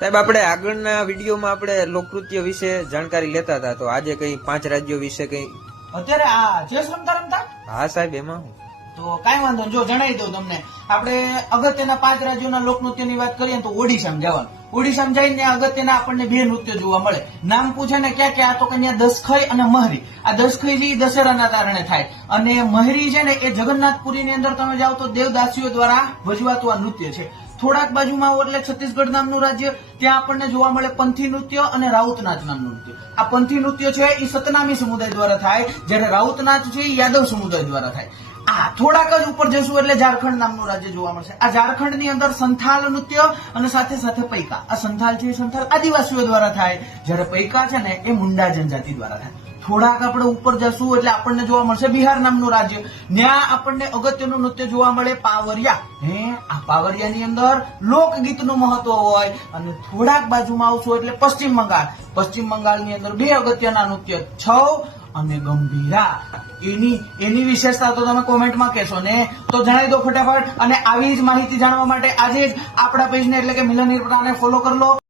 સાહેબ આપણે આગળના વિડીયોમાં આપણે લોકનૃત્ય વિશે જાણકારી લેતા હતા, તો આજે કઈ 5 રાજ્યો વિશે કઈ અત્યારે આ ચેસ રમતા હા સાહેબ એમાં તો કઈ વાંધો નહીં. જો જણાવી દઉં તમને, આપણે અગત્યના 5 રાજ્યોના લોકનૃત્યની વાત કરીએ તો ઓડિશામાં જવાનું. ઓડિશામાં જઈને અગત્યના આપણને 2 નૃત્ય જોવા મળે. નામ પૂછે ને ક્યાં ક્યાં, તો કન્યા દસખઈ અને મહરી. આ દસખઈ જે દશેરાના કારણે થાય, અને મહરી છે ને એ જગન્નાથપુરીની અંદર તમે જાઓ તો દેવદાસીઓ દ્વારા ભજવાતું આ નૃત્ય છે. થોડાક બાજુમાં આવો એટલે છત્તીસગઢ નામનું રાજ્ય, ત્યાં આપણને જોવા મળે પંથી નૃત્ય અને રાઉતનાચ નામનું નૃત્ય. આ પંથી નૃત્ય છે એ સતનામી સમુદાય દ્વારા થાય, જ્યારે રાઉતનાચ છે એ યાદવ સમુદાય દ્વારા થાય. આ થોડાક જ ઉપર જશું એટલે ઝારખંડ નામનું રાજ્ય જોવા મળશે. આ ઝારખંડની અંદર સંથાલ નૃત્ય અને સાથે સાથે પૈકા. આ સંથાલ છે એ સંથાલ આદિવાસીઓ દ્વારા થાય, જ્યારે પૈકા છે ને એ મુંડા જનજાતિ દ્વારા થાય. થોડાક આપણે ઉપર જશું એટલે આપણને જોવા મળશે બિહાર નામનું રાજ્ય. ત્યાં આપણને અગત્યનું નૃત્ય જોવા મળે પાવરિયા. આ પાવરિયાની અંદર લોકગીતનું મહત્વ હોય. અને થોડાક બાજુમાં આવશું એટલે પશ્ચિમ બંગાળ. પશ્ચિમ બંગાળની અંદર 2 અગત્યના નૃત્ય, છૌ અને ગંભીરા. એની વિશેષતા તો તમે કોમેન્ટમાં કહેશો ને, તો જણાવી દો ફટાફટ. અને આવી જ માહિતી જાણવા માટે આજે જ આપણા પેજને એટલે કે મિલન નિર્ભરાને ફોલો કરી લો.